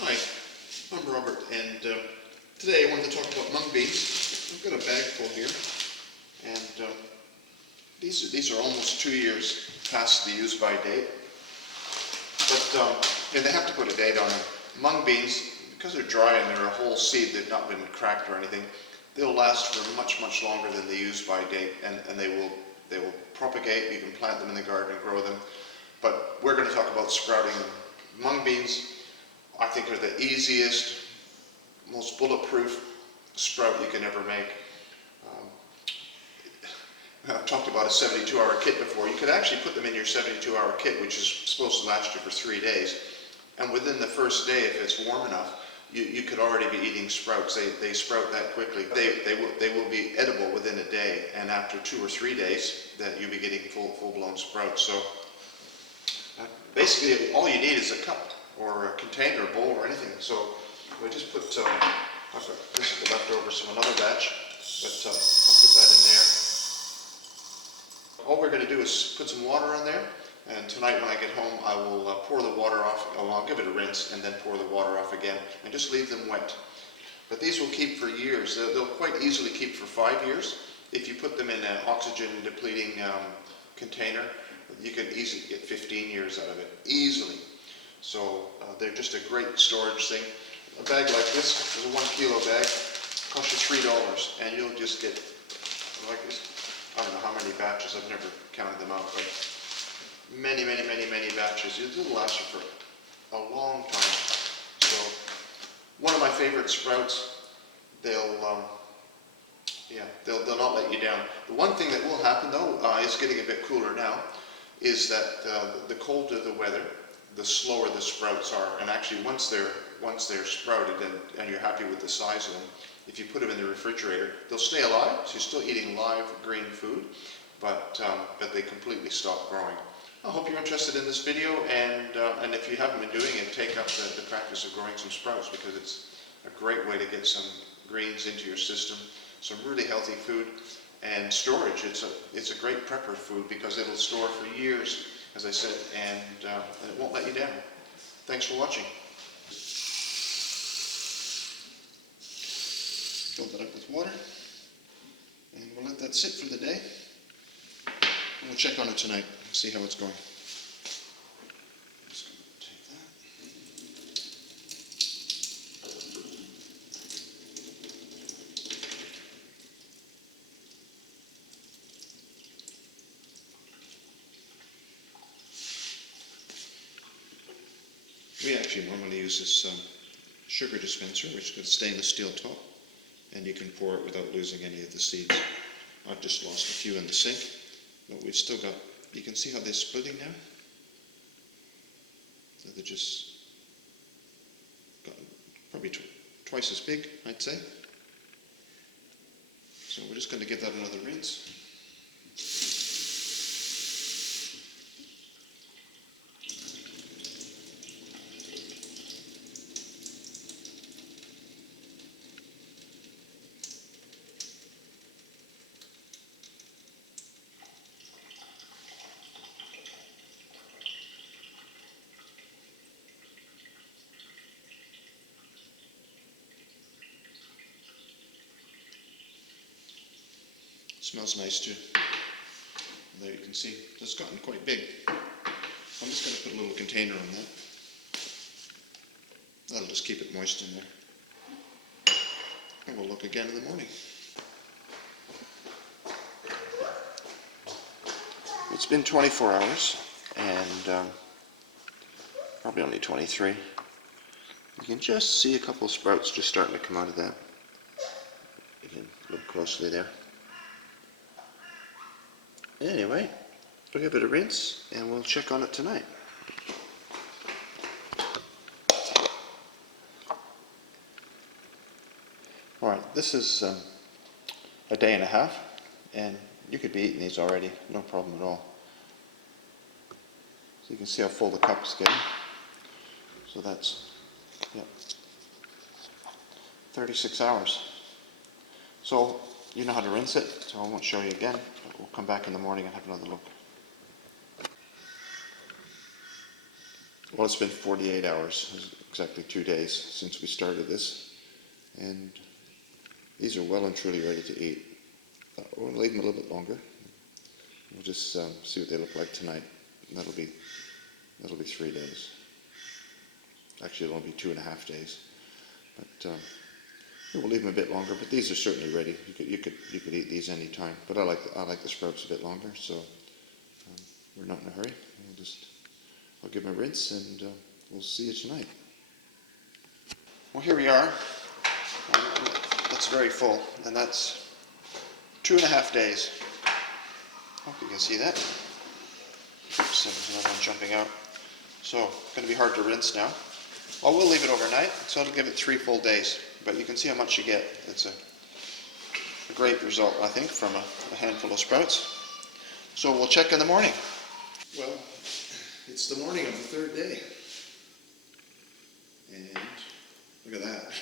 Hi, I'm Robert, and today I wanted to talk about mung beans. I've got a bag full here, and these are almost 2 years past the use-by date. But yeah, they have to put a date on them. Mung beans, because they're dry and they're a whole seed, they've not been cracked or anything, they'll last for much, much longer than the use-by date, and they will propagate. You can plant them in the garden and grow them. But we're going to talk about sprouting them. Mung beans, I think, are the easiest, most bulletproof sprout you can ever make. I've talked about a 72-hour kit before. You could actually put them in your 72-hour kit, which is supposed to last you for 3 days. And within the first day, if it's warm enough, you could already be eating sprouts. They sprout that quickly. They will be edible within a day, and after 2 or 3 days, that you'll be getting full-blown sprouts. So basically, all you need is a cup or a container, a bowl, or anything. So we just put, I've got this is the leftovers from another batch, but I'll put that in there. All we're going to do is put some water on there, and tonight when I get home I will pour the water off. I'll give it a rinse and then pour the water off again, and just leave them wet. But these will keep for years. They'll quite easily keep for 5 years. If you put them in an oxygen depleting container, you can easily get 15 years out of it, easily. So they're just a great storage thing. A bag like this is a 1 kilo bag, costs you $3, and you'll just get, like this, I don't know how many batches, I've never counted them out, but many batches. It'll last you for a long time. So one of my favorite sprouts. They'll not let you down. The one thing that will happen though, it's getting a bit cooler now, is that the colder the weather, the slower the sprouts are. And actually, once they're sprouted and you're happy with the size of them, if you put them in the refrigerator, they'll stay alive. So you're still eating live green food, but they completely stop growing. I hope you're interested in this video, and if you haven't been doing it, take up the practice of growing some sprouts, because it's a great way to get some greens into your system, some really healthy food. And storage, it's a great prepper food because it'll store for years, as I said, and it won't let you down. Thanks for watching. Fill that up with water, and we'll let that sit for the day. And we'll check on it tonight and see how it's going. Just going to take that. We actually normally use this sugar dispenser, which has a stainless steel top, and you can pour it without losing any of the seeds. I've just lost a few in the sink, but we've still got, you can see how they're splitting now? So they're just got probably twice as big, I'd say. So we're just going to give that another rinse. Smells nice too. And there you can see it's gotten quite big. I'm just going to put a little container on that. That'll just keep it moist in there. And we'll look again in the morning. It's been 24 hours, and probably only 23. You can just see a couple of sprouts just starting to come out of that. You can look closely there. Anyway, we'll give it a rinse and we'll check on it tonight. Alright, this is a day and a half, and you could be eating these already, no problem at all. So you can see how full the cup's getting. So that's, 36 hours. So you know how to rinse it, so I won't show you again. We'll come back in the morning and have another look. Well, it's been 48 hours. exactly 2 days since we started this, and these are well and truly ready to eat. We'll leave them a little bit longer. We'll just see what they look like tonight. That'll be 3 days. Actually, it'll only be 2.5 days. But we'll leave them a bit longer. But these are certainly ready. You could eat these any time. But I like the sprouts a bit longer, so we're not in a hurry. I'll give them a rinse, and we'll see you tonight. Well, here we are. That's very full, and that's 2.5 days. Hope you can see that. Oops, there's another one jumping out. So, going to be hard to rinse now. I will leave it overnight, so it'll give it 3 full days. But you can see how much you get. It's a great result, I think, from a handful of sprouts. So we'll check in the morning. Well, it's the morning of the 3rd day. And look at that.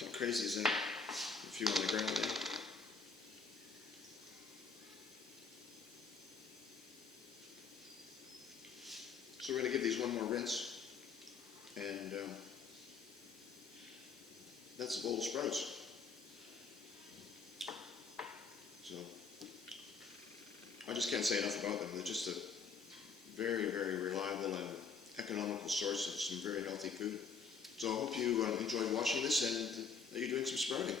How crazy is that? A few on the ground there. So we're going to give these one more rinse, and that's a bowl of sprouts. So I just can't say enough about them. They're just a very, very reliable and economical source of some very healthy food. So I hope you enjoyed watching this and that you're doing some sprouting.